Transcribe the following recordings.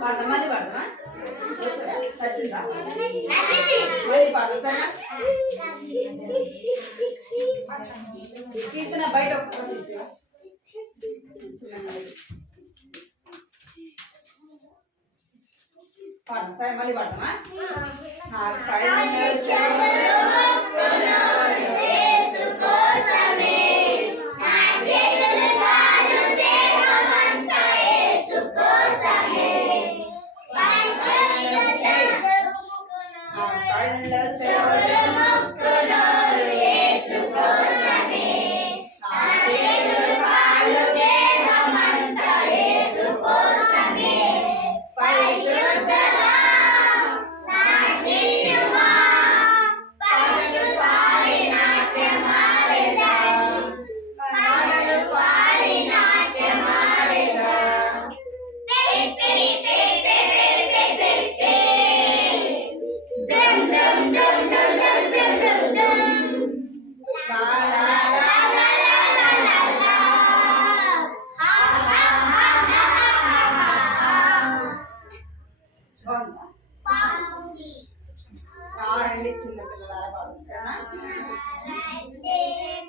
పడమని పడమా వచ్చిందా మరి పడతా కీర్తన బయట పడతా మళ్ళీ పడతామా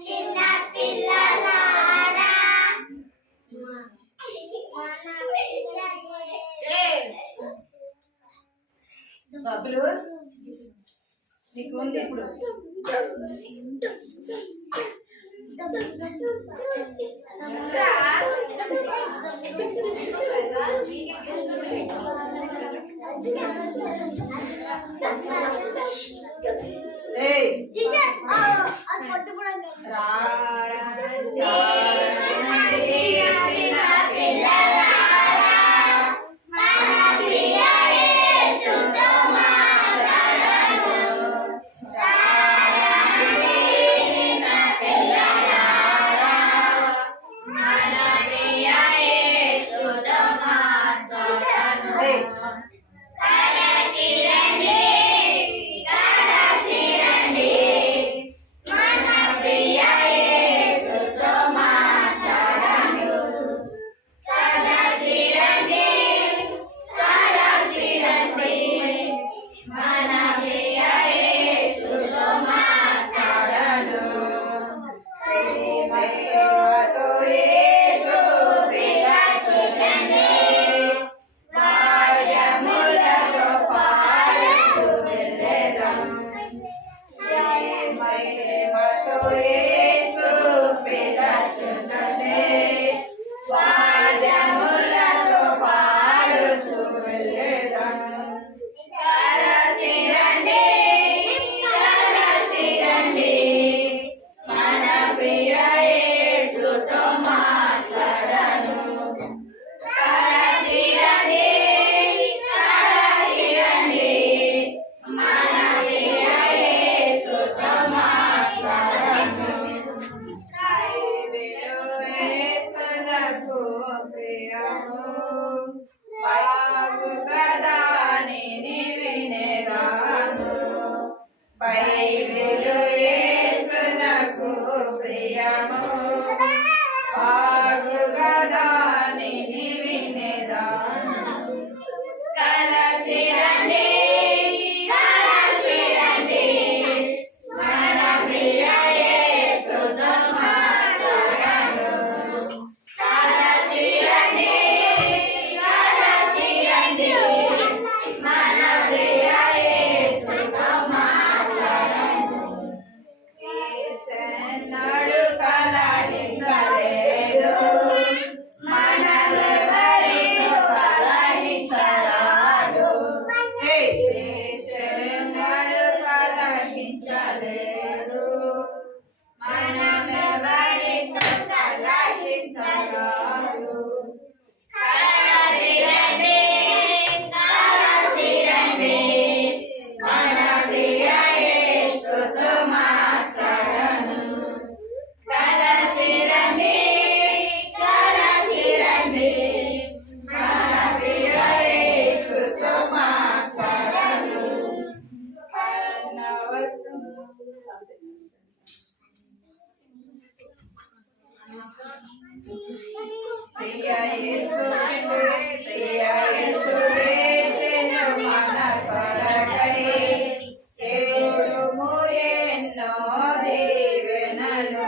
చిన్న పిల్లలారా బబ్బులు నీకు ఉంది ఇప్పుడు ప్రియ యేసు తెచ్చెను మన కొరకై చూడుము ఎన్నో దీవెనలు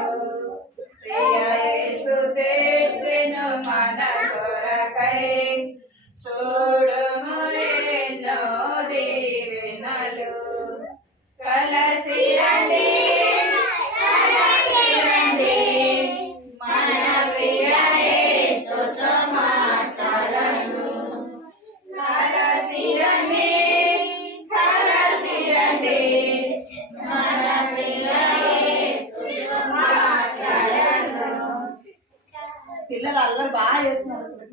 ప్రియ యేసు తెచ్చెను మన కొరకై చూడుము ఎన్నో దీవెనలు కలసి రండి మన ప్రియ యేసుతో మాట్లాడను కలసి రండి మన ప్రియ యేసుతో మాట్లాడను. పిల్లలు అల్లరి బాగా చేస్తున్నారు అసలు.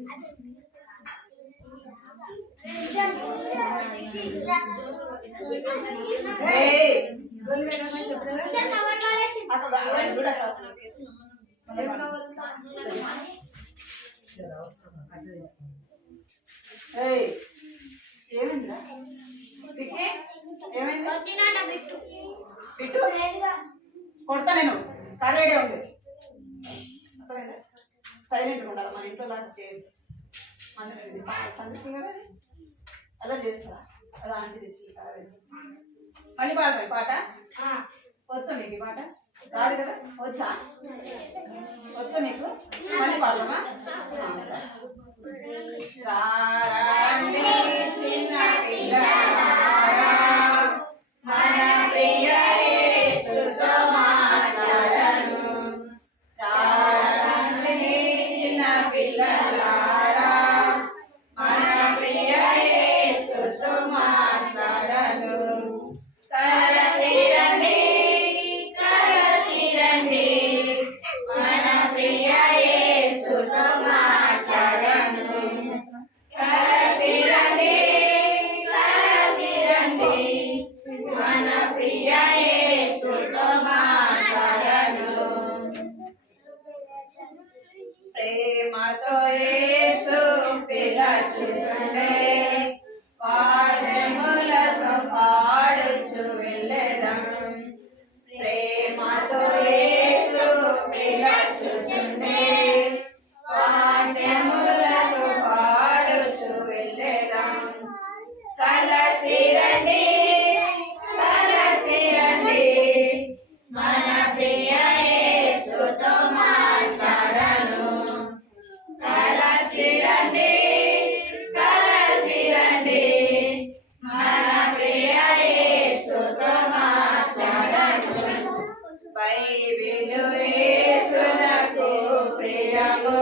ఏమైందిరా పిక్కి ఏమైంది పిట్టు కొడతా నేను కర్రేడే ఉంది సైలెంట్గా ఉండాలి మన ఇంట్లో లాంటి చేయదు మన సందిస్తుంది కదా అది అలా చేస్తారా అలా ఆంటీ తెచ్చి మళ్ళీ పాడతాం పాట వచ్చా మీకు ఈ పాట రాదు కదా వచ్చా మీకు మళ్ళీ పాడదామా రారండి చిన్న పిల్లలారా మన ప్రియ యేసుతో మాట్లాడను రారండి చిన్న పిల్లలారా మన ప్రియ యేసుతో మాట్లాడను కలసి రండి మన ప్రియ యేసుతో మాట్లాడను కలసి రండి మన ప్రియ యేసుతో మాట్లాడను ప్రేమతో యేసు పిలచుచుండే పాదములతో పాడుచు వెళ్ళెదం ప్రేమతో యేసు పిలచుచుండే పాదములతో పాడుచు వెళ్ళెదం కలసి రండి మన ప్రియ యేసుతో మాట్లాడను కలసి రండి మన ప్రియ యేసుతో మాట్లాడను బైబిలు యేసునకు ప్రియము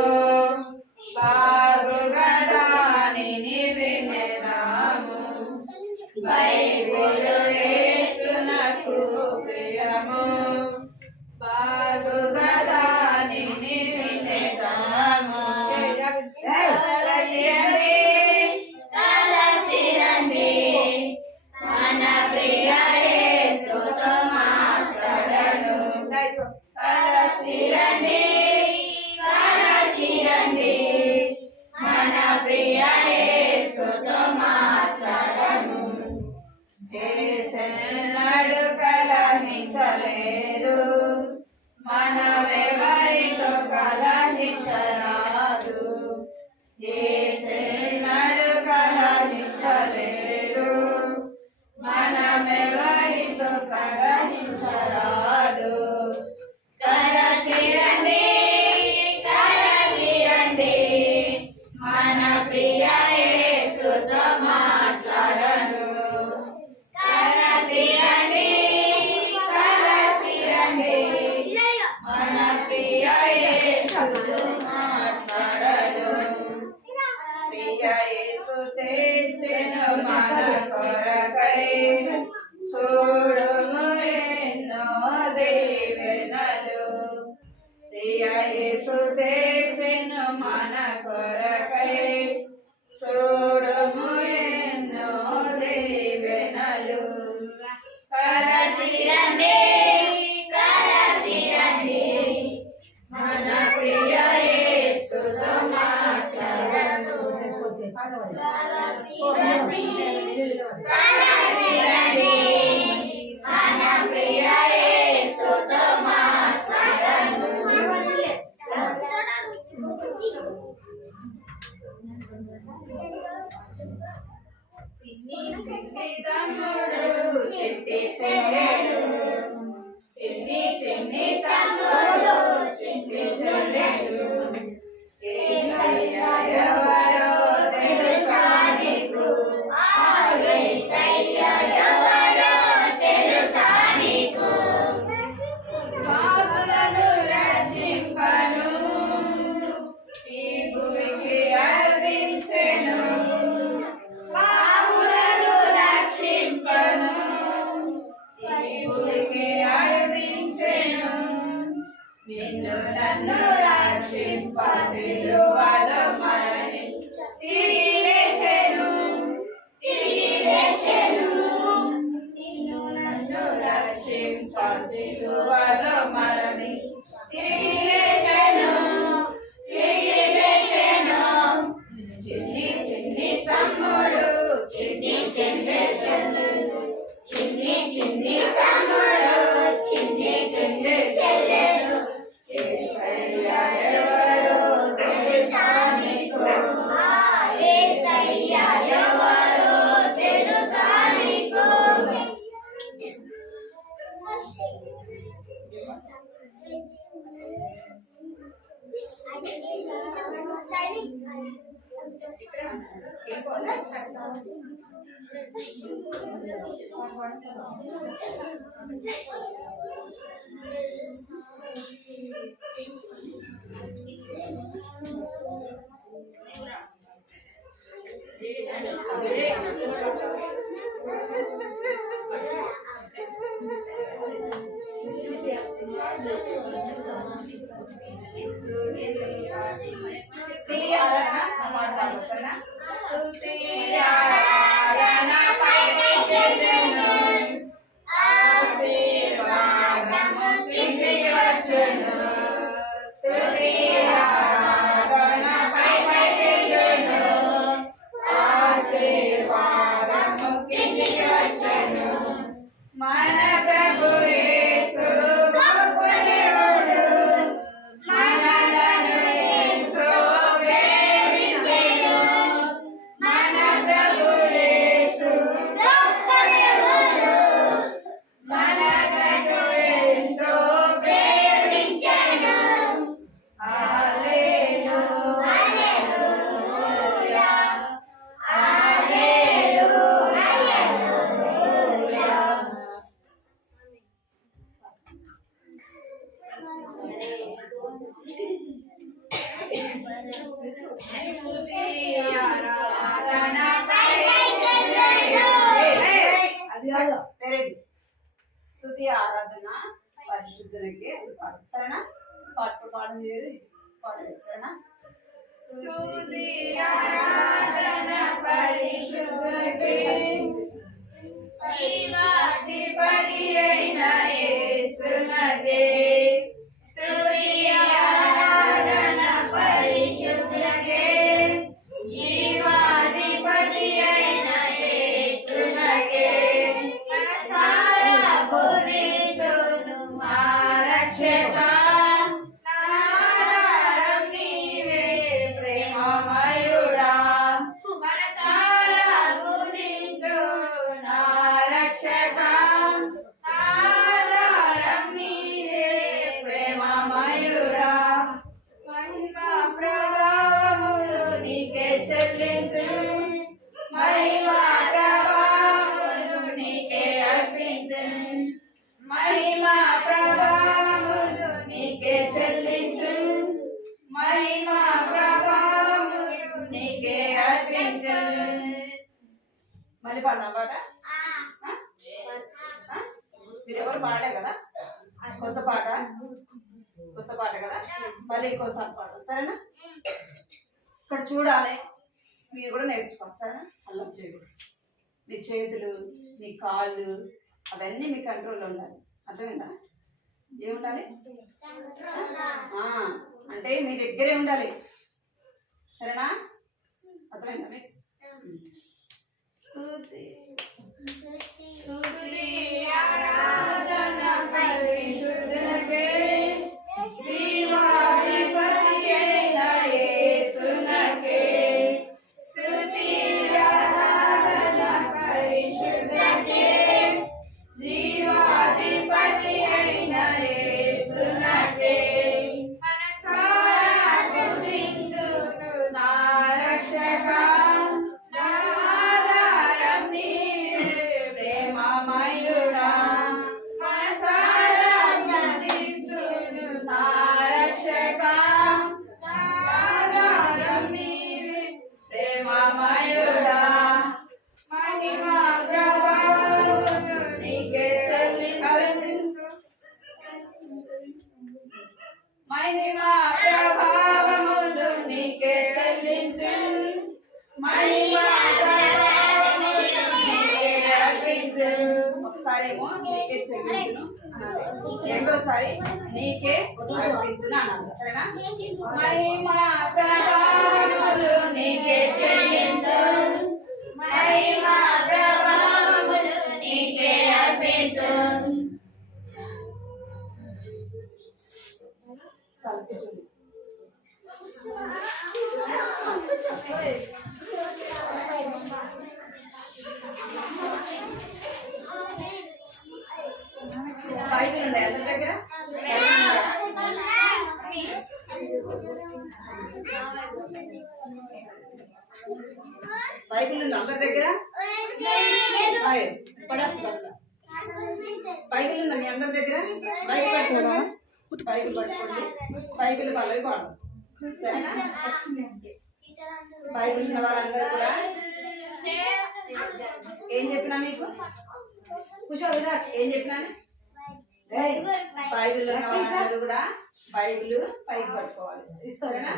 బాగుగా దానిని వినెదాము బైబిలు యేసునకు ప్రియము బాగుగా దానిని వినెదాము కలసి రండి మన ప్రియ యేసుతో మాట్లాడను కలసి రండి మన ప్రియ యేసుతో మాట్లాడను యేసెన్నడు కలహించలేదు మనమెవరితో కలహించరాదు యేసెన్నడు కలహించలేదు మనమెవరితో కలహించరాదు కలసి రండి మన ప్రియ యేసుతో మాట్లాడను కలసి రండి మన ప్రియ యేసుతో మాట్లాడను ప్రియ యేసు తెచ్చెను మన కొరకై చూడుము ఎన్నో దీవెనలు ప్రియ యేసు తెచ్చెను మన కొరకై చూడుము ఎన్నో దీవెనలు కలసి రండి మన ప్రియ యేసుతో మాట్లాడను కలసి రండి మన ప్రియ యేసుతో మాట్లాడను తమ్ముడు చిట్టి చెల్లెలు చిన్ని చిన్ని తమ్ముడు చిట్టి చెల్లెలు యేసయ్య ఎవరో తెలుసా నీకు యేసయ్య ఎవరో తెలుసా నీకు పాపులను రక్షింపను ఈ భూమికి అందించెను పాపులను రక్షింపను ఈ భూమికి అందించెను నిన్ను నన్ను రక్షింప సిలువలో మరణి తిరిగి లేచెను నిన్ను నన్ను రక్షింప సిలువలో మరణి తిరిగి లేచెను చిన్ని చిన్ని తమ్ముడు చిన్ని చిన్ని చెల్లెలు చిన్ని చిన్ని తమ్ముడు చిన్ని చిన్ని చెల్లెలు యేసయ్య ఎవరో తెలుసా నీకు యేసయ్య ఎవరో తెలుసా నీకు స్తుతి ఆరాధన పైకెళ్ళును ఆశీర్వాదము కిందికి వచ్చును స్తుతి ఆరాధన పైకెళ్ళును ఆశీర్వాదము కిందికి వచ్చును మన ప్రభు యేసు గొప్ప దేవుడు మనలను ఎంతో ప్రేమించెను మన ప్రభు యేసు గొప్ప దేవుడు మనలను ఎంతో ప్రేమించెను హల్లెలూయా హల్లెలూయా హల్లెలూయా స్తుతి ఆరాధన పరిశుద్ధునికి పాడు సరేనా పాడు వేరు పాడలేదు సరేనా స్తుతి ఆరాధన పరిశుద్ధునికి జీవాధిపతి అయిన యేసునకే స్తుతి ఆరాధన పరిశుద్ధునికి జీవాధిపతి అయిన యేసునకే సారా బుద్ధితోను మా రక్షక నారారం నీవే ప్రేమమయుడా మనసారా బుద్ధితో నా రక్షక ఆధారం నీవే ప్రేమమయుడా మహిమా ప్రభావములు నీకే చెల్లించు మహిమా ప్రభావములు నీకే అర్పించు మహిమా ప్రభావములు నీకే చెల్లించు మహిమా ప్రభావములు నీకే అర్పించు మరి పాడదాం పాట మీరు ఎవరు పాడలే కదా కొత్త పాట కదా మళ్ళీ ఇంకోసారి పాడదాం సరేనా ఇక్కడ చూడాలి మీరు కూడా నేర్చుకోండి సరేనా అల్లం చేయకూడదు మీ చేతులు మీ కాళ్ళు అవన్నీ మీ కంట్రోల్లో ఉండాలి అర్థమైందా ఏముండాలి అంటే మీ దగ్గరే ఉండాలి సరేనా అర్థమైందా మీకు స్తుతి ఆరాధన పరిశుద్ధునికే జీవాధిపతి అయిన యేసునకే మహిమ ప్రభావములు నీకే అర్పింతును. ఒకసారేమో నీకే చెల్లించును అనాలి, రెండోసారి నీకే అర్పించును అనాలి. సరేనా? మహిమ ప్రభావములు నీకే చెల్లించును, మహిమ ప్రభావములు నీకే అర్పించును. బైబిల్ ఉన్నాయి అందరి దగ్గర? బైబిల్ ఉంది అందరి దగ్గర? బైబిల్ ఉందా మీ అందరి దగ్గర? బైబిల్ పట్టుకోండి, బైబిల్ పట్టుకోండి, బైబిల్ వాళ్ళవి పాడు. సరేనా? బైబిల్ ఉన్న వాళ్ళందరూ కూడా ఏం చెప్పినా మీకు కుషోదా ఏం చెప్పినా బైబిల్ ఉన్న వాళ్ళందరూ కూడా బైబిల్ పైకి పట్టుకోవాలి. ఇస్తారేనా?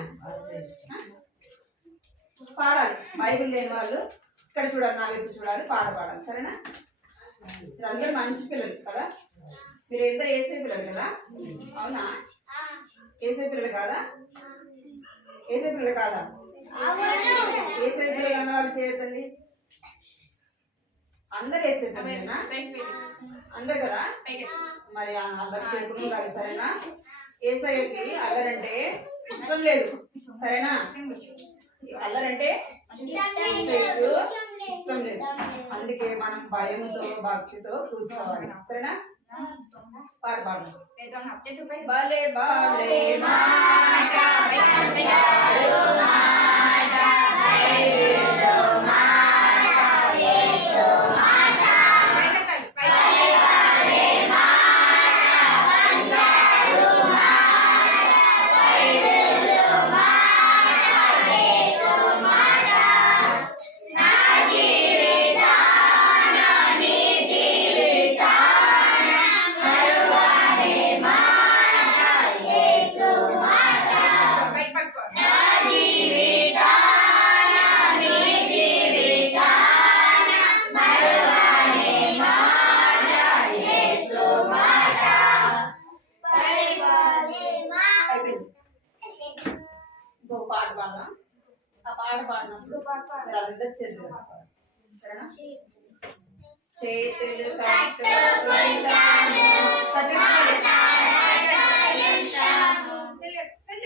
పాడాలి. బైబిల్ లేని వాళ్ళు ఇక్కడ చూడాలి, నా వైపు చూడాలి, పాడాలి. సరేనా? మీరందరూ మంచి పిల్లలు కదా, మీరు ఎంత ఏసే పిల్లలు కదా? అవునా? ఏసే పిల్లలు కాదా? ఏసే పిల్లలు కాదా? ఏసే పిల్లలు అన్న వాళ్ళు చేయొద్దండి. అందరు వేసే పిల్లలేనా? అందరు కదా? మరి అల్లరి చేయకుండా ఉండాలి. సరేనా? ఏసయ్యకి అల్లరంటే ఇష్టం లేదు. సరేనా? అల్లరంటే ఇష్టం లేదు. అందుకే మనం భయంతో భక్తితో కూర్చోవాలి. సరేనా? పాడు. భలే భలే మాట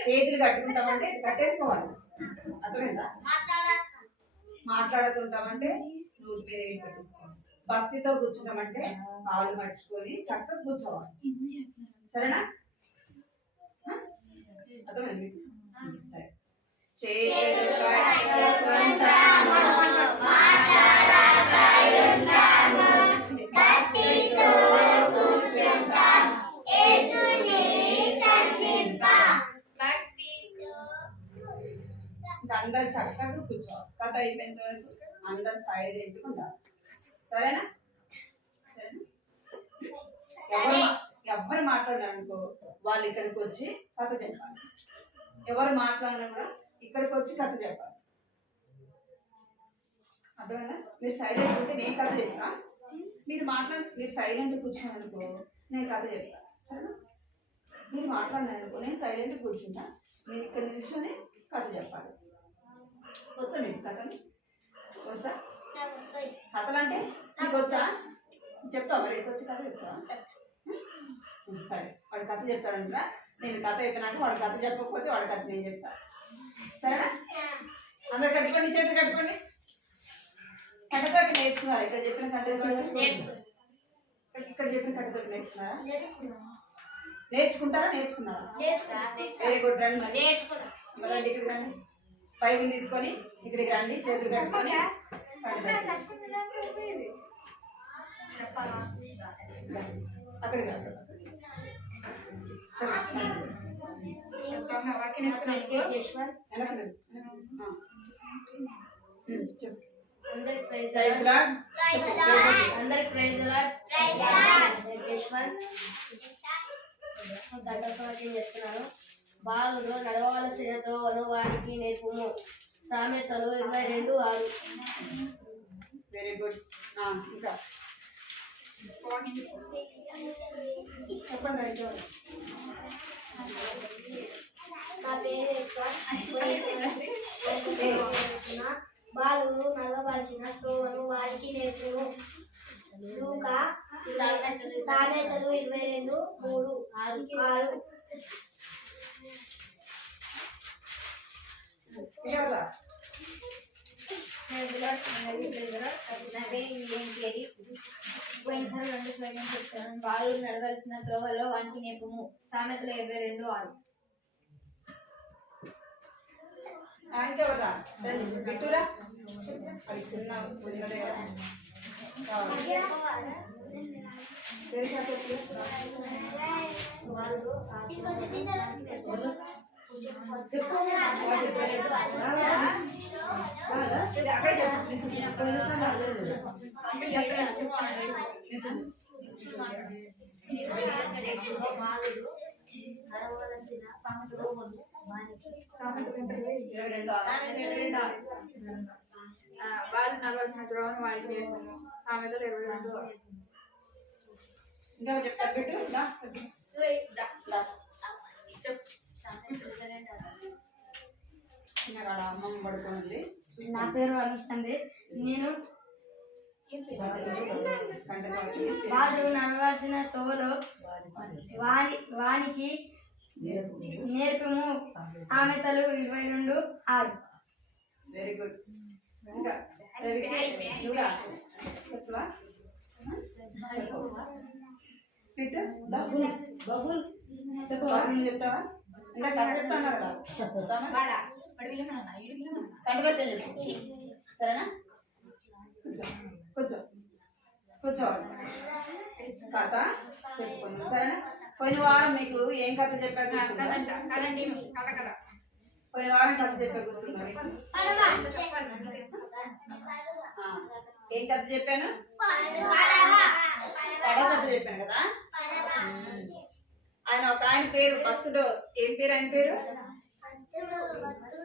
చేతులు కట్టుకుంటామంటే కట్టేసుకోవాలి. అర్థమైందా? మాట్లాడుకుంటామంటే నోటి మీద ఏం పెట్టేసుకోవాలి. భక్తితో కూర్చున్నామంటే కాళ్ళు మడుచుకొని చక్కగా కూర్చోవాలి. సరేనా? అర్థమైంది? సరే. చేతులు అందరు చక్కగా కూర్చోవాలి. కథ అయిపోయేంత వరకు అందరు సైలెంట్గా ఉండాలి. సరేనా? ఎవరు మాట్లాడారనుకో వాళ్ళు ఇక్కడికి వచ్చి కథ చెప్పాలి. ఎవరు మాట్లాడినా కూడా ఇక్కడికి వచ్చి కథ చెప్పాలి. అర్థమైందా? మీరు సైలెంట్ ఉంటే నేను కథ చెప్తా. మీరు సైలెంట్ కూర్చున్నారనుకో నేను కథ చెప్తా. సరేనా? మీరు మాట్లాడినారనుకో నేను సైలెంట్ కూర్చుంటా. మీరు ఇక్కడ నిల్చొని కథ చెప్పాలి. వచ్చా మీకు కథలు? వచ్చా? కథలు అంటే నీకు వచ్చా? చెప్తావా? మరి ఇక్కడికి వచ్చి కథ చెప్తావా? సరే, వాడు కథ చెప్తాడంట. నేను కథ అయిపోయినాక వాడు కథ చెప్పకపోతే వాడి కథ నేను చెప్తా. సరేనా? అందరు కట్టుకోండి, చేతులు కట్టుకోండి. కట్టతోటి నేర్చుకున్నారా? ఇక్కడ చెప్పిన కట్టతోటి ఇక్కడ చెప్పిన కట్టతోటి నేర్చుకున్నారా? నేర్చుకున్నారా? Very good. రండి మరి రండి, ఇక్కడికి రండి. బైబిల్ తీసుకొని ఇక్కడికి రండి. చేతులు కట్టుకొని అక్కడికి రండి. చెప్తున్నాను. బాలుడు నడవలసినతో వానికి నేర్పుము, సామెతలు 22:6. Very good. ఇంకా చెప్పండి రైతు. నా పేరు బాలుడు నడవవలసిన త్రోవను వాడికి నేర్పును. లూకా సామెతలు 22:3-6. బాలు నడవలసిన త్రోవలో వానికి నేర్పుము. సామెతలు 22:6. ఇంకెవరా బిట్టురా? అది చిన్నదే కదా. బాలు నడవలసిన త్రోవను వాడికి నేర్పుము. సామెతలు 22:6. ఇంకా చెప్తా బిట్టు. అమ్మమ్మ పడుకోండి. నా పేరు అనుసంది. నేను వాడు నడవాల్సిన తోవలో వానికి నేర్పము. సామెతలు 22:6. Very good. ఇంకా చెప్పవా? బిట్టు చెప్పవా? చెప్తావా? ఇంకా కథ చెప్తాను కదా. కంటగట్టే చెప్పు. సరేనా? కూర్చో కూర్చోవాలి. కథ చెప్పుకున్నాం. సరేనా? పోయిన వారం మీకు ఏం కథ చెప్పారు? పోయిన వారం కథ చెప్పే గుర్తుందా మీకు? ఏం కథ చెప్పాను? పడవ కథ చెప్పాను కదా. ఒక ఆయన పేరు భక్తుడు. ఏం పేరు ఆయన పేరు?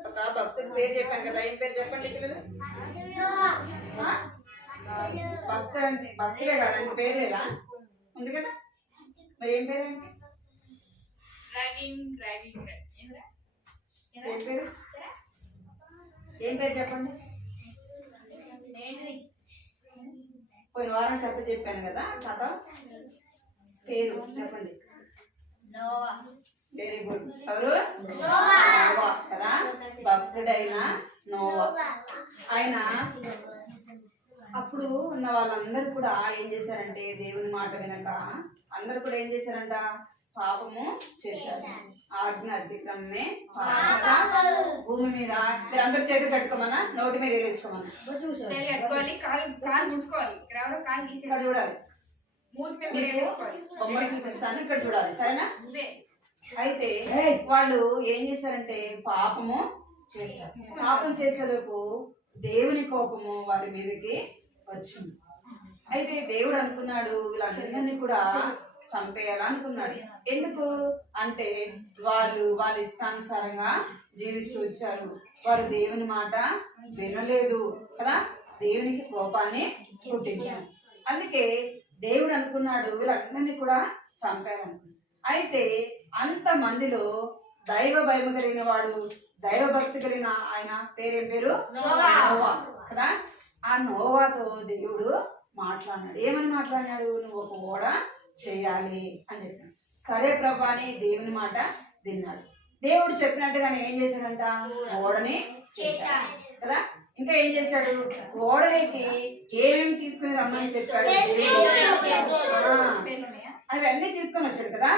ఒక భక్తుడు పేరు చెప్పాను కదా. ఏం పేరు చెప్పండి పిల్లలు? భక్తుడు అంటే భక్తుడే కదా, ఆయన పేరు లేదా? ఉంది కదా. మరి ఏం పేరు? ఏం పేరు? ఏం పేరు చెప్పండి. పోయిన వారం కథ చెప్పాను కదా. కథ పేరు చెప్పండి. Very good. ఎవరు? నోవా కదా. భక్తుడైన నోవా. ఆయన అప్పుడు ఉన్న వాళ్ళందరూ కూడా ఏం చేశారంటే దేవుని మాట వినక అందరూ కూడా ఏం చేశారంట? పాపము చేశారు. ఆజ్ఞ అతిక్రమమే భూమి మీద. మీరు అందరు చేతులు కట్టుకోమన్నా, నోటి మీద వేసుకోమన్నా. ఇక్కడ చూడాలి. బొమ్మలు చూపిస్తాను, ఇక్కడ చూడాలి. సరేనా? అయితే వాళ్ళు ఏం చేశారంటే పాపము చేశారు. పాపం చేసేలోపు దేవుని కోపము వారి మీదకి వచ్చింది. అయితే దేవుడు అనుకున్నాడు వీళ్ళందరినీ కూడా చంపేయాలనుకున్నాడు. ఎందుకు అంటే వాళ్ళు వాళ్ళ ఇష్టానుసారంగా జీవిస్తూ వచ్చారు. వారు దేవుని మాట వినలేదు కదా. దేవునికి కోపాన్ని పుట్టించారు. అందుకే దేవుడు అనుకున్నాడు వీళ్ళందరినీ కూడా చంపేయాలనుకున్నాడు. అయితే అంత మందిలో దైవ భయం కలిగిన వాడు, దైవ భక్తి కలిగిన ఆయన పేరేం పేరు? నోవా కదా. ఆ నోవాతో దేవుడు మాట్లాడినాడు. ఏమని మాట్లాడినాడు? నువ్వు ఒక ఓడ చేయాలి అని చెప్పాడు. సరే ప్రభా అని దేవుని మాట విన్నాడు. దేవుడు చెప్పినట్టుగానే ఏం చేశాడంట? ఓడని చేశాడు కదా. ఇంకా ఏం చేశాడు? ఓడలోకి ఏమేమి తీసుకుని రమ్మని చెప్పాడు? అవన్నీ తీసుకొని వచ్చాడు కదా.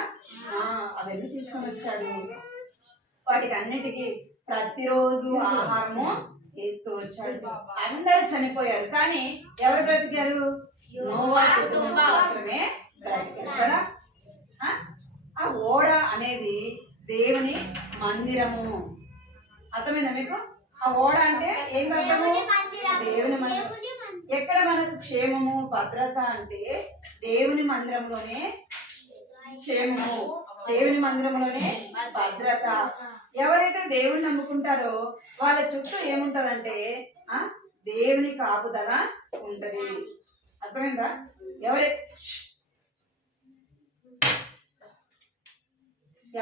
అవన్నీ తీసుకొని వచ్చాడు. వాటికి అన్నిటికీ ప్రతిరోజు ఆహారము వేస్తూ వచ్చాడు. అందరూ చనిపోయారు, కానీ ఎవరు బ్రతికారు? నోవా కుటుంబం మాత్రమే బ్రతికారు కదా. ఆ ఓడ అనేది దేవుని మందిరము. అర్థమైందా మీకు? ఆ ఓడ అంటే ఏం అర్థము? దేవుని మందిరం. ఎక్కడ మనకు క్షేమము భద్రత అంటే దేవుని మందిరంలోనే క్షేమము, దేవుని మందిరంలోనే భద్రత. ఎవరైతే దేవుని నమ్ముకుంటారో వాళ్ళ చుట్టూ ఏముంటదంటే దేవుని కాపుదల ఉంటది. అర్థమైందా?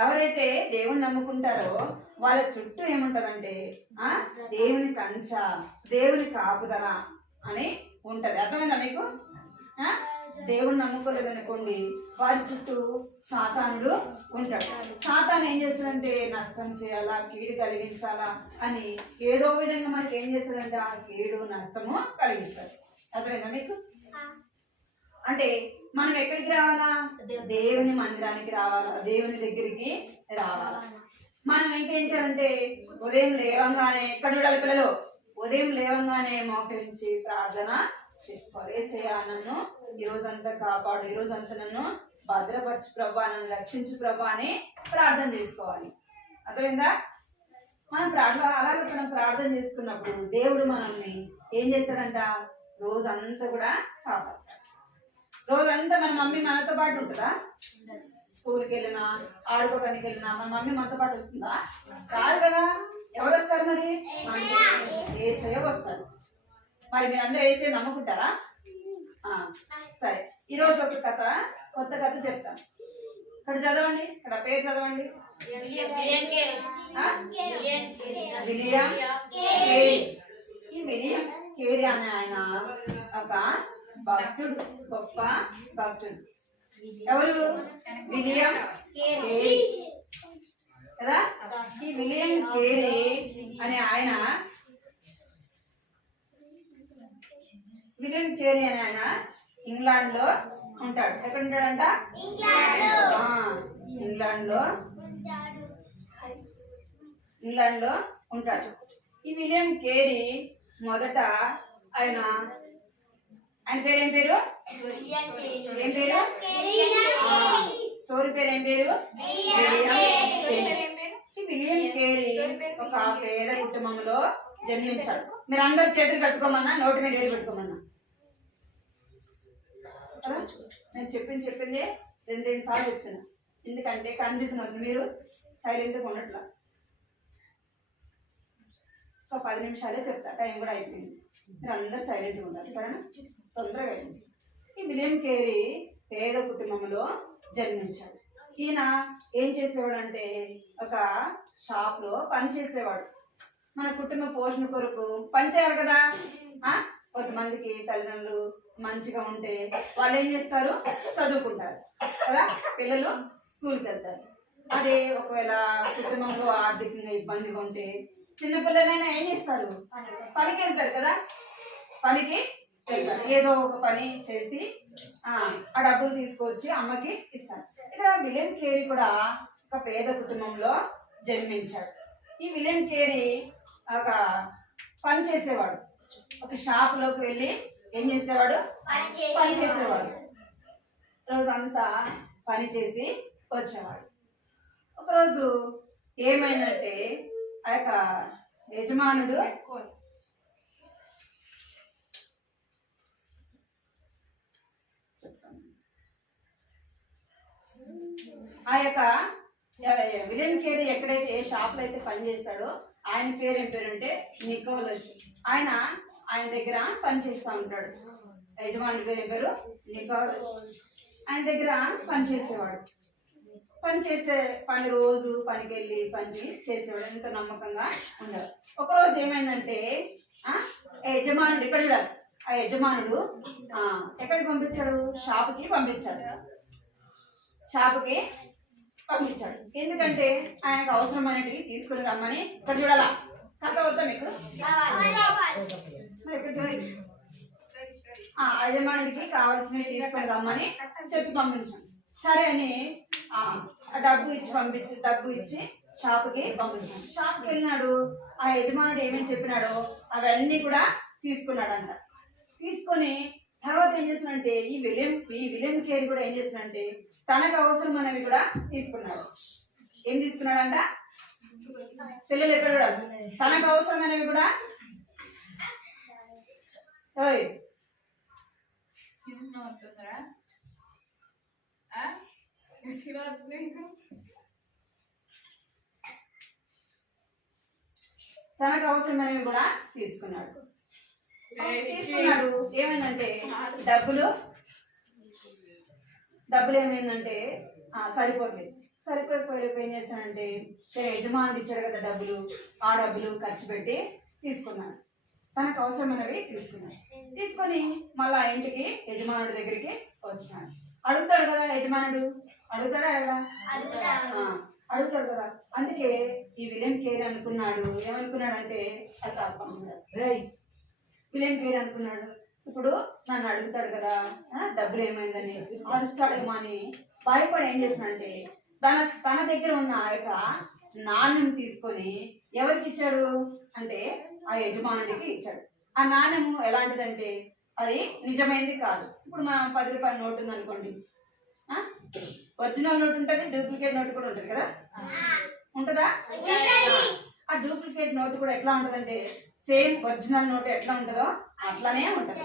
ఎవరైతే దేవుని నమ్ముకుంటారో వాళ్ళ చుట్టూ ఏముంటదంటే దేవుని కంచ, దేవుని కాపుదల అని ఉంటది. అర్థమైందా మీకు? దేవుని నమ్ముకోలేదనుకోండి, వారి చుట్టూ సాతానుడు ఉంటాడు. సాతాను ఏం చేస్తాడంటే నష్టం చేయాలా, కీడు కలిగించాలా అని ఏదో విధంగా మనకి ఏం చేస్తాడంటే ఆ కీడు నష్టము కలిగిస్తాడు. అర్థమైందా మీకు? అంటే మనం ఎక్కడికి రావాలా? దేవుని మందిరానికి రావాలా, దేవుని దగ్గరికి రావాలా. మనం ఇంకేం చేయాలంటే ఉదయం లేవంగానే, ఎక్కడ చూడాలి పిల్లలు? ఉదయం లేవంగానే మోకరించి ప్రార్థన చేసుకోవాలి. యేసయ్యా నన్ను ఈ రోజంతా కాపాడు, ఈ రోజంతా నన్ను భద్రపరచు ప్రభా, నన్ను రక్షించు ప్రభా అని ప్రార్థన చేసుకోవాలి. అర్థమైందా? మనం ప్రార్థన చేసుకున్నప్పుడు దేవుడు మనల్ని ఏం చేస్తాడంట? రోజంతా కూడా కాపాడు. రోజంతా మన మమ్మీ మనతో పాటు ఉంటుందా? స్కూల్కి వెళ్ళినా, ఆడుకోవడానికి వెళ్ళినా మన మమ్మీ మనతో పాటు వస్తుందా? కాదు కదా. ఎవరు వస్తారు మరి? యేసయ్య వస్తాడు. మరి మీరందరూ యేసయ్య నమ్ముకుంటారా? సరే, ఈరోజు ఒక కథ, కొత్త కథ చెప్తాను. ఇక్కడ చదవండి, ఇక్కడ పేరు చదవండి. William Carey. ఈ విలియం కేరీ అనే ఆయన ఒక భక్తుడు, గొప్ప భక్తుడు. ఎవరు? విలియం కేరీ కదా. ఈ విలియం కేరీ అనే ఆయన, విలియం కేరీ అనే ఆయన ఇంగ్లాండ్ లో ఉంటాడు. ఎక్కడ ఉంటాడంట? ఇంగ్లాండ్ లో ఉంటాడు. ఈ విలియం కేరీ మొదట ఆయన పేరు ఏం పేరు? స్టోరీ పేరు ఏం పేరు? విలియం కేరీ ఒక పేద కుటుంబంలో జన్మించాడు. మీరు అందరు చేతులు కట్టుకోమన్నా, నోటి మీద ఏరు పెట్టుకోమన్నా. నేను చెప్పింది రెండు సార్లు చెప్తున్నా, ఎందుకంటే కన్ఫ్యూజన్ అవుతుంది. మీరు సైలెంట్గా ఉండట్లా. ఒక 10 నిమిషాలే చెప్తా, టైం కూడా అయిపోయింది. మీరు అందరు సైలెంట్గా ఉండాలి, సరేనా? తొందరగా అయిపోయింది. ఈ విలియం కేరీ పేద కుటుంబంలో జన్మించాడు. ఈయన ఏం చేసేవాడు అంటే ఒక షాప్లో పని చేసేవాడు. మన కుటుంబ పోషణ కొరకు పని చేయాలి కదా. కొంతమందికి తల్లిదండ్రులు మంచిగా ఉంటే వాళ్ళు ఏం చేస్తారు? చదువుకుంటారు కదా, పిల్లలు స్కూల్కి వెళ్తారు. అదే ఒకవేళ కుటుంబంలో ఆర్థికంగా ఇబ్బందిగా ఉంటే చిన్నపిల్లలైనా ఏం చేస్తారు? పనికి వెళ్తారు కదా, పనికి వెళ్తారు. ఏదో ఒక పని చేసి ఆ డబ్బులు తీసుకొచ్చి అమ్మకి ఇస్తారు. ఇక్కడ విలియం కేరీ కూడా ఒక పేద కుటుంబంలో జన్మించాడు. ఈ విలియం కేరీ ఒక పని చేసేవాడు. ఒక షాప్ లోకి వెళ్ళి ఏం చేసేవాడు? పని చేసేవాడు. రోజంతా పని చేసి వచ్చేవాడు. ఒకరోజు ఏమైందంటే ఆ యొక్క యజమానుడు ఆ యొక్క విలియం కేరీ ఎక్కడైతే ఏ షాప్ లో అయితే పని చేస్తాడో ఆయన పేరు ఏం పేరు అంటే నికోలస్. ఆయన దగ్గర పని చేస్తూ ఉంటాడు. యజమాని పేరు ఏం పేరు? నికోలస్. ఆయన దగ్గర పని చేసేవాడు. పని రోజు పనికి వెళ్ళి పని చేసేవాడు. ఎంత నమ్మకంగా ఉండదు. ఒకరోజు ఏమైందంటే యజమానుడు ఇక్కడ చూడాలి. ఆ యజమానుడు ఎక్కడికి పంపించాడు? షాపుకి పంపించాడు. ఎందుకంటే ఆయనకు అవసరమైనవి తీసుకుని రమ్మని. ఇక్కడ చూడాలా? కథ అవుతా మీకు? యజమానుడికి కావాల్సినవి తీసుకొని రమ్మని చెప్పి పంపించాడు. సరే అని డబ్బు ఇచ్చి షాపుకి పంపించాడు. షాప్కి వెళ్ళినాడు. ఆ యజమానుడు ఏమేమి చెప్పినాడో అవన్నీ కూడా తీసుకున్నాడంట. తీసుకొని తర్వాత ఏం చేస్తున్నాడంటే ఈ విలియం కేరీ కూడా ఏం చేస్తున్నాడంటే తనకు అవసరమైనవి కూడా తీసుకున్నాడు. ఏం తీసుకున్నాడంట? పిల్లలు ఎక్కడ కూడా తనకు అవసరమైనవి కూడా తనకు అవసరమైనవి కూడా తీసుకున్నాడు. ఏమైందంటే డబ్బులు ఏమైందంటే సరిపోయిపోయి ఏం చేశానంటే యజమానుడు ఇచ్చాడు కదా డబ్బులు, ఆ డబ్బులు ఖర్చు పెట్టి తీసుకున్నాడు. తనకు అవసరమైనవి తీసుకొని మళ్ళా ఇంటికి యజమానుడి దగ్గరికి వచ్చినాడు. అడుగుతాడు కదా యజమానుడు, అడుగుతాడు కదా. అందుకే ఈ విలియం కేరీ అనుకున్నాడు, ఏమనుకున్నాడంటే విలియం కేరీ అనుకున్నాడు, ఇప్పుడు నన్ను అడుగుతాడు కదా డబ్బులు ఏమైందని అరుస్తాడేమో అని భయపడి ఏం చేసినంటే తన దగ్గర ఉన్న ఆ యొక్క నాణ్యం తీసుకొని ఎవరికి ఇచ్చాడు అంటే ఆ యజమానుడికి ఇచ్చాడు. ఆ నాణ్యము ఎలాంటిదంటే అది నిజమైనది కాదు. ఇప్పుడు మనం 10 రూపాయల నోటు ఉంది అనుకోండి, ఒరిజినల్ నోట్ ఉంటుంది, డూప్లికేట్ నోట్ కూడా ఉంటుంది కదా, ఉంటుందా? ఆ డూప్లికేట్ నోట్ కూడా ఎట్లా ఉంటుందంటే సేమ్ ఒరిజినల్ నోట్ ఎట్లా ఉంటుందో అట్లానే ఉంటుంది.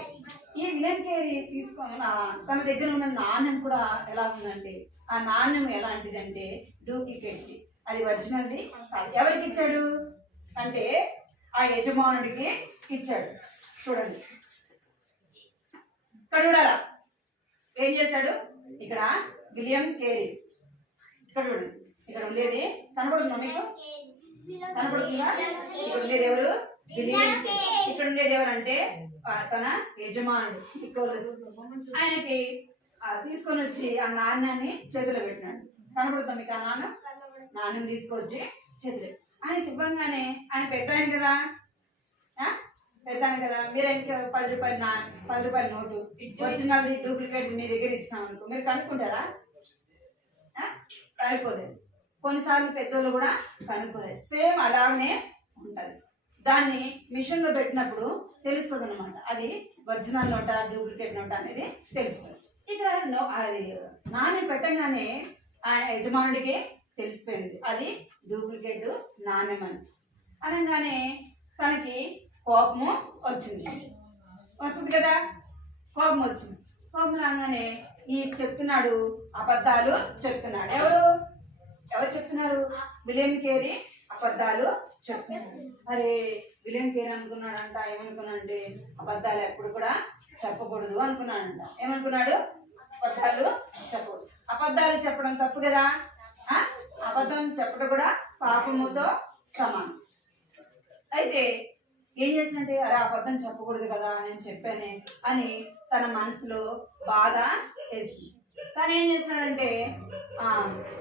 ఈ విలియం కేరీ తీసుకొని తన దగ్గర ఉన్న నాణ్యం కూడా ఎలా ఉందంటే ఆ నాణ్యం ఎలాంటిదంటే డూప్లికేట్, అది ఒరిజినల్ది కాదు. ఎవరికి ఇచ్చాడు అంటే ఆ యజమానుడికి ఇచ్చాడు. చూడండి ఇక్కడ చూడాలా ఏం చేశాడు. ఇక్కడ విలియం కేరీ, ఇక్కడ చూడండి, ఇక్కడ ఉండేది కనపడుతుందా మీకు? కనపడుతుందా? ఇక్కడ ఉండేది ఎవరు? William Carey. ఇక్కడ ఉండేది ఎవరంటే తన యజమానుడు నికోలస్. ఆయనకి తీసుకొని వచ్చి ఆ నాణ్యాన్ని చేతిలో పెట్టినాడు. కనపడుతుంది మీకు? ఆ నాణ్యం తీసుకొచ్చి చేతిలో ఆయనకి ఇవ్వగానే ఆయన పెద్ద ఆయన కదా, మీరు ఆయనకి 10 రూపాయల నోటు ఒరిజినల్ డూప్లికేట్ మీ దగ్గర ఇచ్చినాం అనుకో, మీరు కనుక్కుంటారా? కనుక్కోలేదు. కొన్నిసార్లు పెద్దోళ్ళు కూడా కనుక్కోలేదు. సేమ్ అలానే ఉంటుంది. దాన్ని మిషన్ లో పెట్టినప్పుడు తెలుస్తుంది అనమాట, అది ఒరిజినల్ నోట డూప్లికేట్ నోట అనేది తెలుస్తుంది. ఇక్కడ అది నాణ్యం పెట్టగానే ఆ యజమానుడికి తెలిసిపోయింది అది డూప్లికేట్ నాణ్యం అని. అనగానే తనకి కోపము వస్తుంది కదా, కోపం వచ్చింది. కోపం రాగానే ఈ చెప్తున్నాడు, అబద్ధాలు చెప్తున్నాడు. ఎవరు చెప్తున్నారు? విలియం కేరీ అబద్ధాలు చెప్తున్నాడు. అరే విలియం కేరీ అనుకున్నాడంట, ఏమనుకున్నాడంటే అబద్ధాలు ఎప్పుడు కూడా చెప్పకూడదు అనుకున్నాడంట. ఏమనుకున్నాడు? అబద్ధాలు చెప్పకూడదు. అబద్ధాలు చెప్పడం తప్పు కదా, అబద్ధం చెప్పడం కూడా పాపముతో సమానం. అయితే ఏం చేసినట్టే అరే అబద్ధం చెప్పకూడదు కదా నేను చెప్పానే అని తన మనసులో బాధ వేసింది. తను ఏం చేస్తున్నాడంటే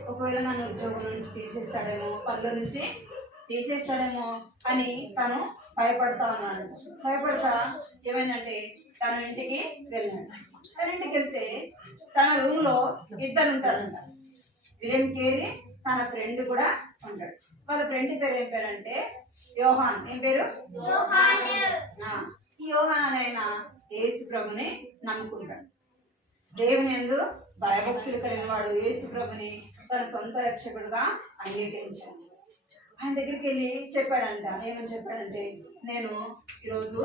ఒకవేళ నన్ను ఉద్యోగం నుంచి తీసేస్తాడేమో, పనిలో నుంచి తీసేస్తాడేమో అని తను భయపడతా ఉన్నాడు. భయపడతా ఏమైందంటే తన ఇంటికి వెళ్ళాడు. తన ఇంటికి వెళ్తే తన రూమ్ లో 2 ఉంటారంట. విలియం కేరీ తన ఫ్రెండ్ కూడా ఉంటాడు. వాళ్ళ ఫ్రెండ్ పేరు ఏం పేరు అంటే యోహాన్. ఏం పేరు? ఈ యోహాన్ ఆయన యేసు ప్రభుని నమ్ముకుంటాడు. దేవుని యందు భయభక్తులు కలిగిన వాడు యేసు ప్రభుని తన సొంత రక్షకుడుగా అంగీకరించాడు. ఆయన దగ్గరికి వెళ్ళి చెప్పాడంట. ఏమని చెప్పాడంటే నేను ఈరోజు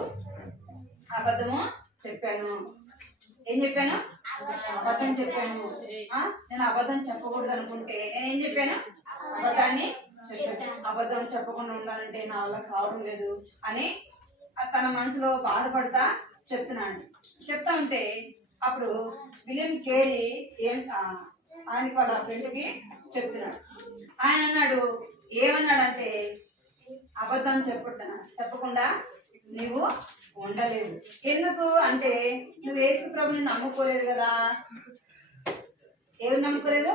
అబద్ధము చెప్పాను. ఏం చెప్పాను? అబద్ధం చెప్పాను. నేను అబద్ధం చెప్పకూడదు అనుకుంటే నేనేం చెప్పాను? అబద్ధాన్ని చెప్పాను. అబద్ధం చెప్పకుండా ఉండాలంటే నా వల్ల కావడం లేదు అని తన మనసులో బాధపడతా చెప్తా ఉంటే అప్పుడు విలియం కేరీ ఆయనకి వాళ్ళ ఫ్రెండ్కి చెప్తున్నాడు. ఆయన అన్నాడు, ఏమన్నాడంటే అబద్ధం చెప్పకుండా నువ్వు ఉండలేదు. ఎందుకు అంటే నువ్వు యేసు ప్రభుని నమ్ముకోలేదు కదా. ఏమి నమ్ముకోలేదు?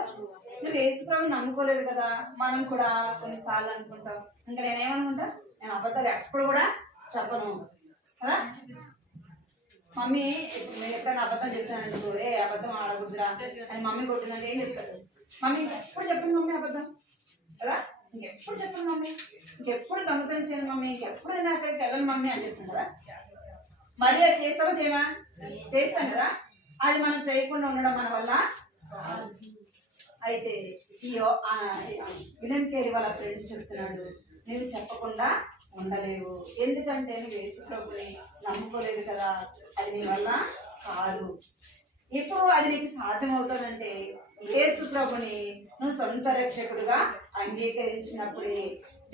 నువ్వు యేసు ప్రభుని నమ్ముకోలేదు కదా. మనం కూడా కొన్నిసార్లు అనుకుంటాం, ఇంకా నేనేమనుకుంటా, నేను అబద్ధాలు ఎప్పుడు కూడా చెప్పను కదా. మమ్మీ నేను ఎప్పుడైనా అబద్ధం చెప్తానంటే ఏ అబద్ధం ఆడకూడదురా అని మమ్మీ కొట్టిందంటే ఏం చెప్తాడు? మమ్మీ ఇంకెప్పుడు చెప్పండి మమ్మీ అబద్ధం కదా, ఇంకెప్పుడు చెప్పండి మమ్మీ, ఇంకెప్పుడు దొంగతనం చేయను మమ్మీ, ఇంకెప్పుడు నేను అక్కడికి వెళ్ళను మమ్మీ అని చెప్తాను కదా. మరి అది చేస్తావా చేయమా? చేస్తాం కదా. అది మనం చేయకుండా ఉండడం మన వల్ల. అయితే ఈ విలియం కేరీ వాళ్ళ ఫ్రెండ్ చెప్తున్నాడు, నేను చెప్పకుండా ఉండలేవు. ఎందుకంటే నువ్వు యేసు ప్రభుని నమ్ముకోలేదు కదా, అది నీ వల్ల కాదు. ఇప్పుడు అది నీకు సాధ్యమవుతుందంటే యేసు ప్రభుని నువ్వు సొంత రక్షకుడుగా అంగీకరించినప్పుడే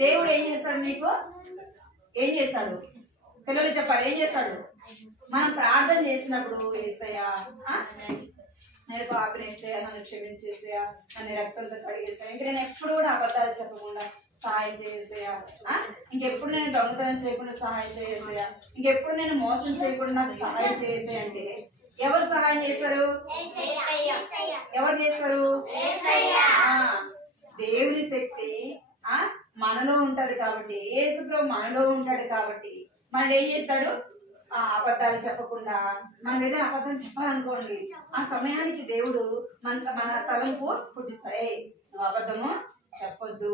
దేవుడు ఏం చేస్తాడు? నీకు ఏం చేస్తాడు? పిల్లలు చెప్పాలి, ఏం చేస్తాడు? మనం ప్రార్థన చేసినప్పుడు యేసయ్యా నేను పాపని వేసేయా, నన్ను క్షమించేసేయా, నన్ను రక్తంతో కడిగేసేయా, ఇంక నేను ఎప్పుడు కూడా అబద్ధాలు చెప్పకుండా సహాయం చేసేయా, ఇంకెప్పుడు నేను దొంగతనం చేయకుండా సహాయం చేసేయా, ఇంకెప్పుడు నేను మోసం చేయకుండా నాకు సహాయం చేసే అంటే ఎవరు సహాయం చేస్తారు? ఎవరు చేస్తారు? దేవుని శక్తి మనలో ఉంటది కాబట్టి, యేసుప్రభు మనలో ఉంటాడు కాబట్టి మనం ఏం చేస్తాడు? అబద్ధాలు చెప్పకుండా మనం ఏదైనా అబద్ధం చెప్పాలనుకోండి, ఆ సమయానికి దేవుడు మన తలంపు పుట్టిస్తాడే, నువ్వు అబద్ధము చెప్పొద్దు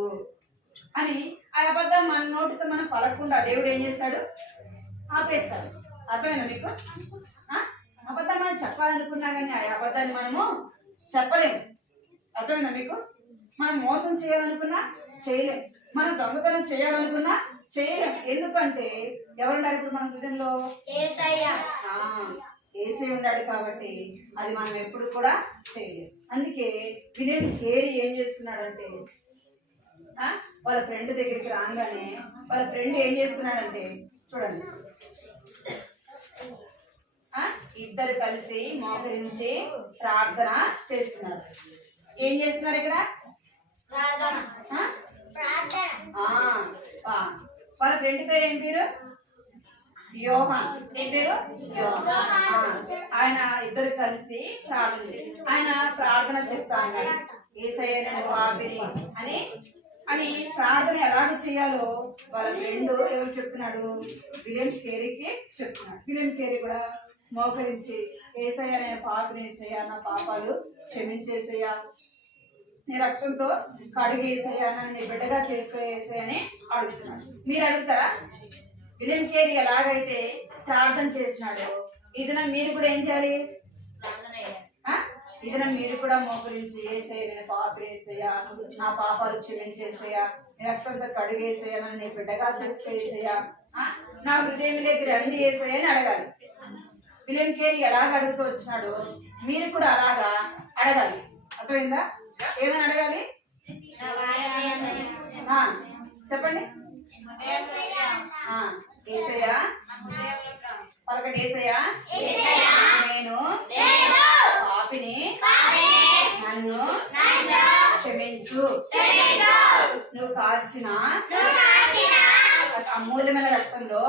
అని. ఆ అబద్ధం మన నోటితో మనం పలకుండా దేవుడు ఏం చేస్తాడు? ఆపేస్తాడు. అర్థమైందా మీకు? అబద్ధం మనం చెప్పాలనుకున్నా కానీ ఆ అబద్ధాన్ని మనము చెప్పలేము. అర్థమైందా మీకు? మనం మోసం చేయాలనుకున్నా చేయలేం, మనం దొంగతనం చేయాలనుకున్నా చేయలేం. ఎందుకంటే ఎవరున్నారు ఇప్పుడు మన హృదయంలో? యేసయ్య ఉన్నాడు కాబట్టి అది మనం ఎప్పుడు కూడా చేయలేం. అందుకే విలియం కేరీ ఏం చేస్తున్నాడంటే వాళ్ళ ఫ్రెండ్ దగ్గరికి రాగానే వాళ్ళ ఫ్రెండ్ ఏం చేస్తున్నాడంటే చూడండి, ఇద్దరు కలిసి మోకరించి ప్రార్థన చేస్తున్నారు. ఏం చేస్తున్నారు ఇక్కడ? వాళ్ళ ఫ్రెండ్ పేరు ఏం పేరు? యోహాన్. ఏం పేరు? ఆయన ఇద్దరు కలిసి ప్రార్థన, ఆయన ప్రార్థన చెప్తా అన్నాడు, యేసయ్య నేను పాపిని అని అని ప్రార్థన ఎలాగ చేయాలో వాళ్ళ ఫ్రెండ్ ఎవరు చెప్తున్నాడు? విలియం కేరీకి చెప్తున్నాడు. విలియం కేరీ కూడా మోకరించి యేసయ్య నేను పాపిని, యేసయ్య నా పాపాలు క్షమించేసేయా, నీ రక్తంతో కడిగేసేయా, నన్ను బిడ్డగా చేసుకోసేయా అని అడుగుతున్నాడు. మీరు అడుగుతారా? విలియం కేరీ ఎలాగైతే ప్రార్థన చేసినాడో ఇదిన మీరు కూడా ఏం చేయాలి? ఇదిన మీరు కూడా మోకరించి యేసయ్య నేను పాపిని, యేసయ్య నా పాపాలు క్షమించేసేయా, నీ రక్తంతో కడిగేసేయా, నన్ను నీ బిడ్డగా చేసుకోసేయా, నా హృదయంలోకి రండి యేసయ్య అని అడగాలి. విలియం కేరీ ఎలాగ అడుగుతూ వచ్చినాడో మీరు కూడా అలాగా అడగాలి. అర్థమైందా? ఏమని అడగాలి? చెప్పండి. యేసయ్య పలకండి. యేసయ్య నేను పాపిని, నన్ను క్షమించు, నువ్వు కార్చిన అమూల్యమైన రక్తంలో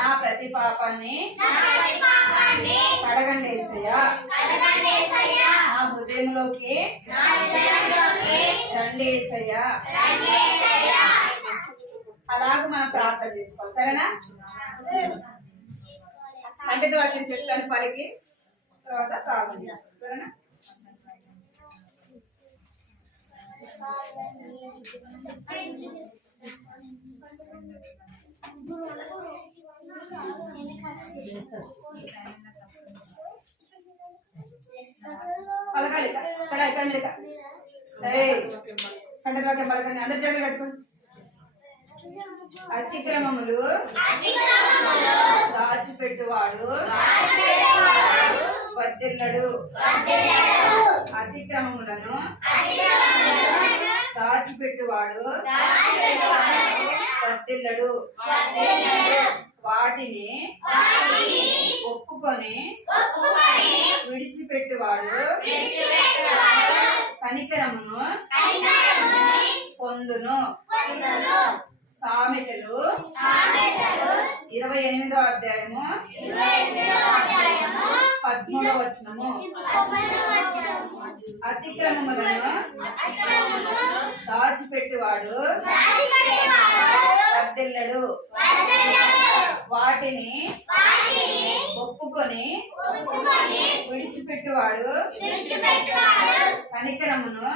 నా ప్రతి పాపాన్ని కడగండి యేసయ్య, నా హృదయంలోకి రండి యేసయ్య. అలాగ మనం ప్రార్థన చేసుకోవాలి. సరేనా? అంటే వాక్యం చెప్తాను పలికి తర్వాత ప్రార్థన చేసుకోవాలి. సరేనా? పలకాలి. ఇక్కడ ఇక్కడ సంగతి వాక్యం పలకండి. అందరి చేతులు కట్టుకోండి. అతిక్రమములు దాచిపెట్టువాడు వర్ధిల్లడు. అతిక్రమములను దాచిపెట్టువాడు వర్ధిల్లడు. వాటిని ఒప్పుకొని విడిచిపెట్టువాడు కనికరమును పొందును. సామెతలు 28వ అధ్యాయము 13వ వచనము. అతిక్రమములను దాచిపెట్టువాడు వర్ధిల్లడు. వాటిని ఒప్పుకొని విడిచిపెట్టువాడు కనికరమును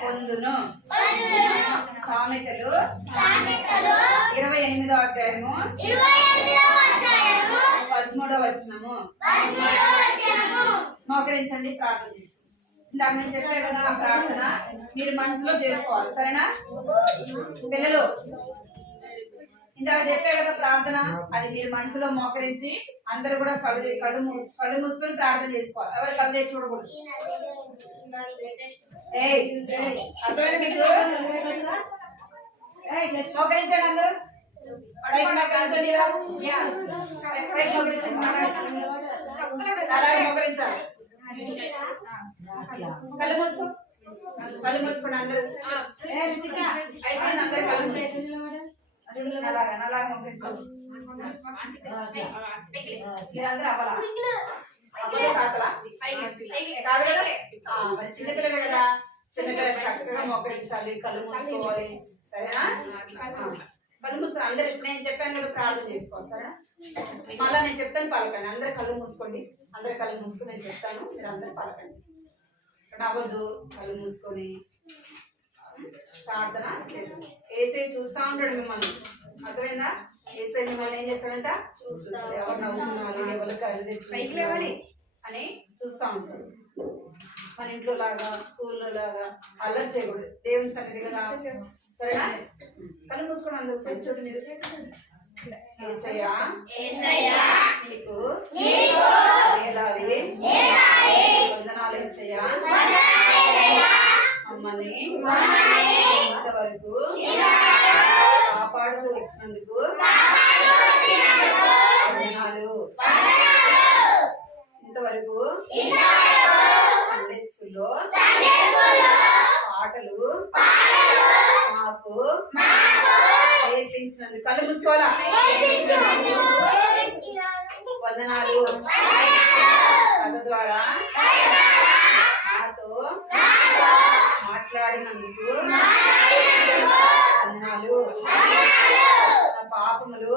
పొందును. సామెతలు 28వ అధ్యాయము 13వ వచనము. మోకరించండి, ప్రార్థన చేసుకోండి. ఇందాక నేను చెప్పే కదా ఆ ప్రార్థన మీరు మనసులో చేసుకోవాలి. సరేనా పిల్లలు? ఇందాక చెప్పే కదా ప్రార్థన, అది మీరు మనసులో మోకరించి అందరూ కూడా కళ్ళు మూసుకొని ప్రార్థన చేసుకోవాలి. ఎవరు కళ్ళు తెచ్చి చూడకూడదు. అర్థమైంది మీకు? మోకరించండి అందరూ. పైకి మోకరించండి రా. పైకి మోకరించండి. అలాగే మోకరించాలి. కళ్ళు మూసుకో. కళ్ళు మూసుకోండి అందరూ. అయిపోయింది అందరూ కళ్ళు మూసుకోండి. అలాగా మోకరించాలి. మీరందరూ అవ్వాలా? చిన్నపిల్లలే కదా, చిన్నపిల్లలు చక్కగా మోకరించాలి, కళ్ళు మూసుకోవాలి. సరేనా? కళ్ళు మూసుకొని అందరూ నేను చెప్పాను కూడా ప్రార్థన చేసుకోవాలి. సరేనా? మళ్ళా నేను చెప్తాను పలకండి. అందరు కళ్ళు మూసుకోండి. అందరు కళ్ళు మూసుకొని నేను చెప్తాను, మీరు అందరు పలకండి. నవ్వద్దు. కళ్ళు మూసుకొని ప్రార్థన చేయండి. ఏసై చూస్తా ఉంటాడు మిమ్మల్ని. అర్థమైందా? ఏసై మిమ్మల్ని ఏం చేస్తాడంట? చూస్తాడు. ఎవరు నవ్వుతున్నారు, ఎవరు కళ్ళు తెచ్చుకోవాలి అని చూస్తా ఉంటాడు. మన ఇంట్లో లాగా, స్కూల్లో లాగా అల్లరి చేయకూడదు. దేవుని సన్నిధి కదా. సరేనా? కళ్ళు మూసుకొని అందరూ కూర్చోండి. మీరు ఏసయ్యా నీకు వేలాది వందనాలు ఏసయ్యా. మమ్మల్ని ఇంతవరకు కాపాడుతూ వచ్చినందుకు వందనాలు. ఇంతవరకు సండే స్కూల్లో పాటలు మాకు నేర్పించినందుకు కళ్ళు మూసుకోవాలా? వందనాలు. కథ ద్వారా నాతో మాట్లాడినందుకు వందనాలు. నా పాపములు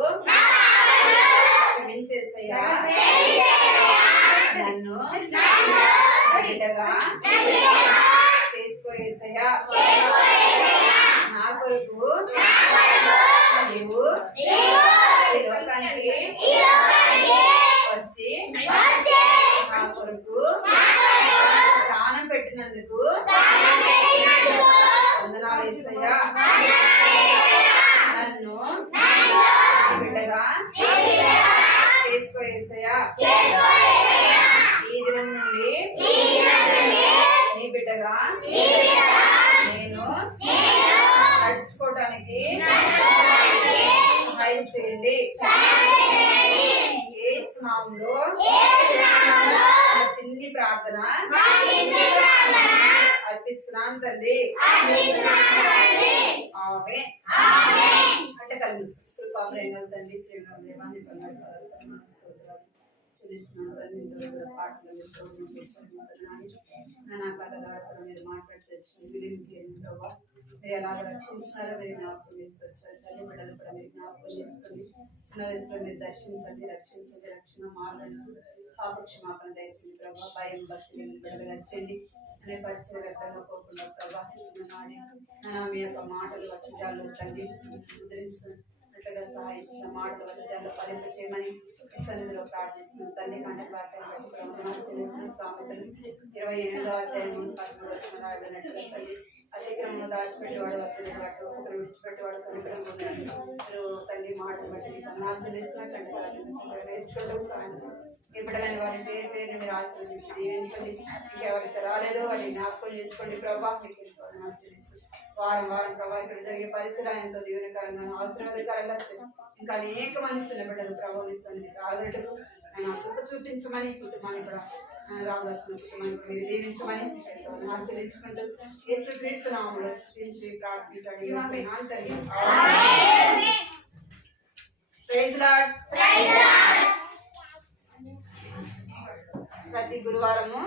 క్షమించేసయ్యా. నన్ను బిడ్డగా చేసుకోయేసయ్యా. నా కొరకు నీవు ఈ లోకానికి వచ్చి నా కొరకు ప్రాణం పెట్టినందుకు వందనాలు యేసయ్యా. నన్ను బిడ్డగా చేసుకో యేసయ్యా. ఈ దినం నుండి నీ బిడ్డగా నేను నడుచుకోవడానికి సహాయం చేయండి. యేసు నామములో నా చిన్ని ప్రార్థన అర్పిస్తున్నాను తండ్రి. ఆమేన్. అంటే కళ్ళు కృపాప్రేమలు తండ్రి చేయడం దేవాన్ని చూపిస్తున్నాను తండ్రి. పాటలు నా కథ ద్వారా మీరు మాట్లాడితే ప్రభావ మీరు ఎలాగ రక్షించినారో మీరు జ్ఞాపకం తీసుకొచ్చారు. తల్లి బిడ్డలు కూడా మీరు జ్ఞాపకం చేసుకొని చిన్న వయసులో మీరు దర్శించండి, రక్షించండి, రక్షణ మార్గల్స్ పాపక్షమాపణ దయచండి ప్రభావ. భయం భక్తి బిడ్డలు వచ్చండి అనే పరిచయ వ్యక్తంగా పోకుండా ప్రవాహించిన నాడి మీ యొక్క మాటలు వత్యాలు తండ్రి ముద్రించుకున్నట్లుగా సహాయించిన మాటలు వత్యాలు ఫలింప చేయమని సన్నిధిలో ప్రార్థిస్తున్నాం తండ్రి. కంటే వాక్యాలు చేసిన సామెతలు 27వ అధ్యాయం 13వ రాయబడినట్లుగా తల్లి అతిక్రమంలో దాచిపెట్టేవాడు వద్దనేవాడు ఒకరు విడిచిపెట్టేవాడు కనుక తల్లి మాటలు బట్టి నాకు చెల్లిస్తున్నా కంటే నేర్చుకోవడానికి సహాయం ఇప్పుడైనా వారి పేరు పేరుని మీరు ఆశీర్వదించి దీవించండి. ఇంకెవరైతే రాలేదో వారిని జ్ఞాపకం చేసుకోండి ప్రభా. మీకు వారం వారం ప్రభా ఇక్కడ జరిగే పరిచయం ఎంతో దీవెనకరంగా ఆశీర్వాదకరంగా ఇంకా అనేక మంది చిన్న బిడ్డలు ప్రభావిస్తుంది రాగట్టుకు ఆయన కృప చూపించమని కుటుంబాన్ని కూడా రామదాసు కుటుంబాన్ని మీరు దీవించమని ఆచరించుకుంటూ యేసుక్రీస్తు నామములో స్తుతించి ప్రార్థించండి. Praise Lord. ప్రతి గురువారము